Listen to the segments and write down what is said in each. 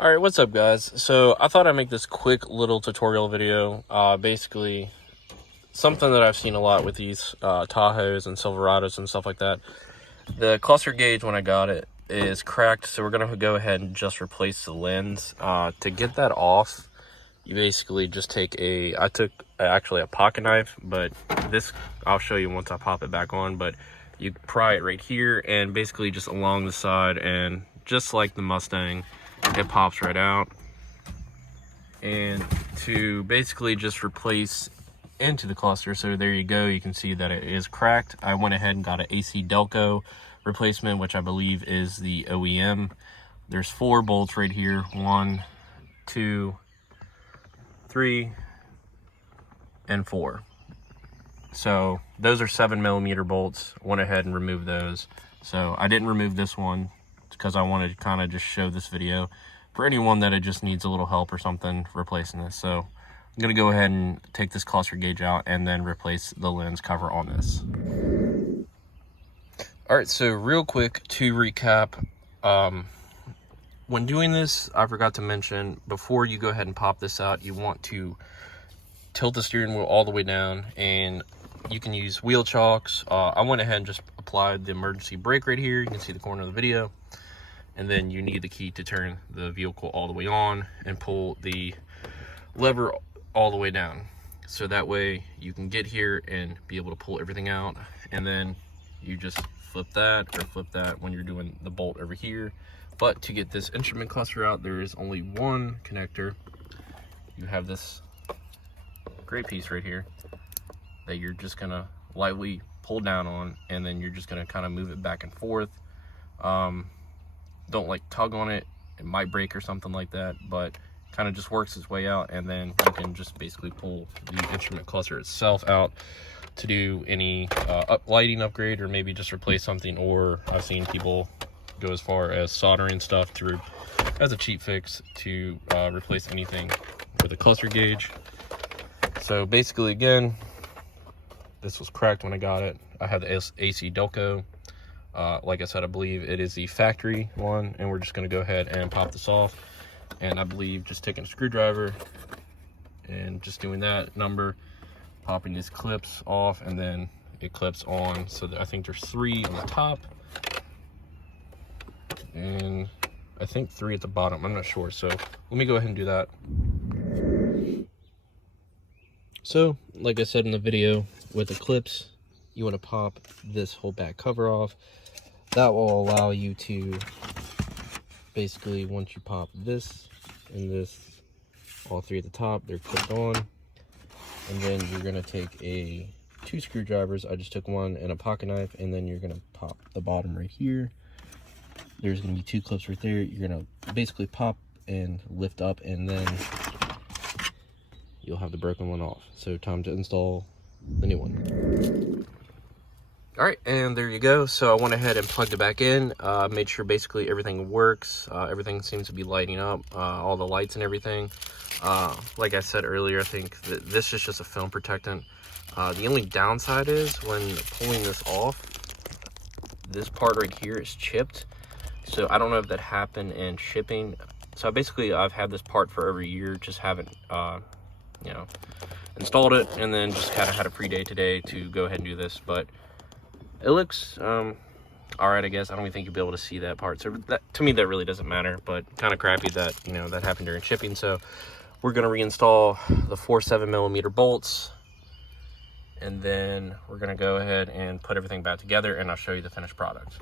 Alright, what's up guys? So I thought I'd make this quick little tutorial video. Basically something that I've seen a lot with these Tahoes and Silverados and stuff like that. The cluster gauge when I got it is cracked, so we're gonna go ahead and just replace the lens. To get that off, you basically just take I took actually a pocket knife, but this I'll show you once I pop it back on, but you pry it right here and basically just along the side, and just like the Mustang, it pops right out. And to basically just replace into the cluster, so there you go, you can see that it is cracked. I went ahead and got an AC Delco replacement, which I believe is the OEM. There's 4 bolts right here, 1, 2, 3, and 4. So those are 7mm bolts. Went ahead and removed those. So I didn't remove this one because I wanted to kind of just show this video for anyone that it just needs a little help or something replacing this. So I'm gonna go ahead and take this cluster gauge out and then replace the lens cover on this. All right, so real quick to recap, when doing this, I forgot to mention, before you go ahead and pop this out, you want to tilt the steering wheel all the way down, and you can use wheel chocks. I went ahead and just applied the emergency brake right here. You can see the corner of the video. And then you need the key to turn the vehicle all the way on and pull the lever all the way down. So that way you can get here and be able to pull everything out. And then you just flip that when you're doing the bolt over here. But to get this instrument cluster out, there is only one connector. You have this gray piece right here that you're just gonna lightly pull down on, and then you're just gonna kind of move it back and forth. Don't like tug on it, it might break or something like that, but kind of just works its way out. And then you can just basically pull the instrument cluster itself out to do any lighting upgrade, or maybe just replace something. Or I've seen people go as far as soldering stuff as a cheap fix to replace anything with a cluster gauge. So basically, again, this was cracked when I got it. I have the AC Delco. Like I said, I believe it is the factory one, and we're just going to go ahead and pop this off. And I believe just taking a screwdriver and just doing that number, popping these clips off, and then it clips on. So I think there's 3 on the top, and I think 3 at the bottom. I'm not sure, so let me go ahead and do that. So like I said in the video, with the clips, you want to pop this whole back cover off. That will allow you to basically, once you pop this and this, all 3 at the top, they're clipped on. And then you're going to take 2 screwdrivers. I just took one and a pocket knife, and then you're going to pop the bottom right here. There's going to be 2 clips right there. You're going to basically pop and lift up, and then you'll have the broken one off. So time to install the new one. All right, and there you go. So I went ahead and plugged it back in, made sure basically everything works. Everything seems to be lighting up, all the lights and everything. Like I said earlier, I think that this is just a film protectant. The only downside is when pulling this off, this part right here is chipped. So I don't know if that happened in shipping. So basically, I've had this part for over a year, just haven't, installed it, and then just kind of had a free day today to go ahead and do this. But it looks all right, I guess. I don't even think you'll be able to see that part. So that, to me, that really doesn't matter, but kind of crappy that, that happened during shipping. So we're going to reinstall the 4 7mm bolts, and then we're going to go ahead and put everything back together, and I'll show you the finished product.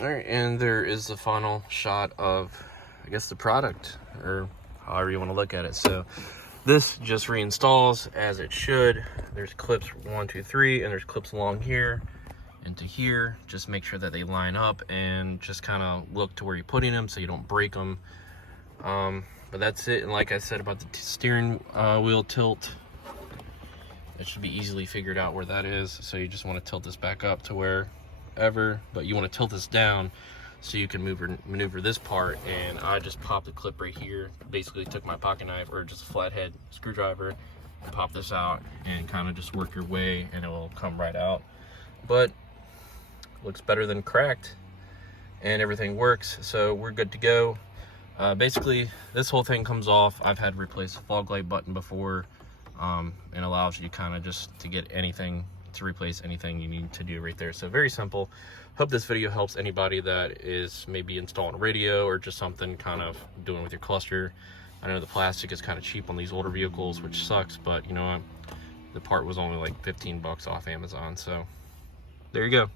All right, and there is the final shot of, I guess, the product, or however you want to look at it. So this just reinstalls as it should. There's clips 1, 2, 3, and there's clips along here and to here. Just make sure that they line up, and just kind of look to where you're putting them so you don't break them. But that's it. And like I said about the steering wheel tilt, it should be easily figured out where that is. So you just want to tilt this back up to wherever, but you want to tilt this down so you can maneuver this part. And I just popped the clip right here, basically took my pocket knife or just a flathead screwdriver and pop this out, and kind of just work your way and it will come right out. But looks better than cracked. and everything works, so we're good to go. Basically, this whole thing comes off. I've had to replace a fog light button before, and allows you kind of just to get anything, to replace anything you need to do right there. So very simple. Hope this video helps anybody that is maybe installing a radio or just something kind of doing with your cluster. I know the plastic is kind of cheap on these older vehicles, which sucks, but you know what? The part was only like 15 bucks off Amazon, so there you go.